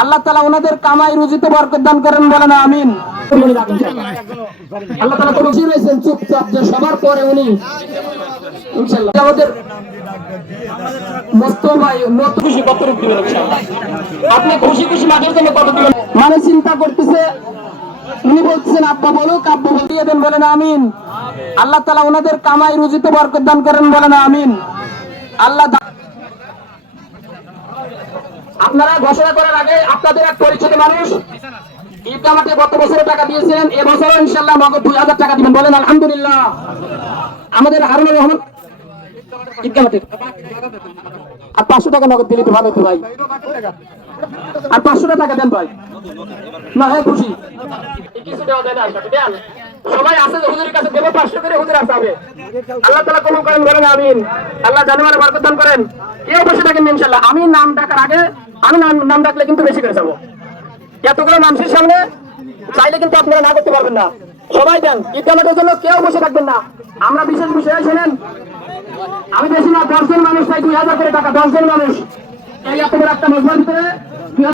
আল্লাহ তালা ওনাদের কামাই রুজিতে বরকত দান করেন বলেন, আমিন। আল্লাহ তালা খুশি রয়েছেন, চুপচাপ যে সবার পরে উনি আমাদের আপনি খুশি খুশি মানে চিন্তা করতেছে, উনি বলছেন আব্বা বল দিয়ে দেন বলেন, আমিন। আল্লাহ তালা ওনাদের কামাই রুজিতে বরকত দান করেন বলেন, আমিন। আল্লাহ আপনারা ঘোষণা করার আগে আপনাদের এক পরিচিত মানুষ ঈদগামাটে গত বছরে টাকা দিয়েছেন এবছরও ইনশাল্লাহ নগদ দুই হাজার টাকা দিবেন। বলেন, আলহামদুলিল্লাহ। আমাদের হারুনুর রহমান ঈদগামাটে আর পাঁচশো টাকা নগদ দিলে তো ভালো হতো ভাই। আর পাঁচশো টাকা দেন ভাই। না হ্যাঁ খুশি। কিছু দেওয়া যায় দেন। সবাই যে হুজুরের কাছে, দেবো পাঁচশো করে হুজুর আসতে হবে আল্লাহ তালা কবুল করেন, বলেন আমিন। আল্লাহ জানুয়ারে বরকত করেন। কেউ বসে থাকেন ইনশাল্লাহ আমি নাম ডাকার আগে, আমি নাম নাম ডাকলে কিন্তু বেশি করে যাব। এতগুলো মানুষের সামনে চাইলে কিন্তু আপনারা না করতে পারবেন না। সবাই দেন আমাদের জন্য কেউ বসে থাকবেন না। আমরা বিশেষ বিষয়ে শোনেন। আমি বেশি না, দশজন মানুষ চাই দুই হাজার করে টাকা, দশজন মানুষ। এই এত একটা মজমার ভিতরে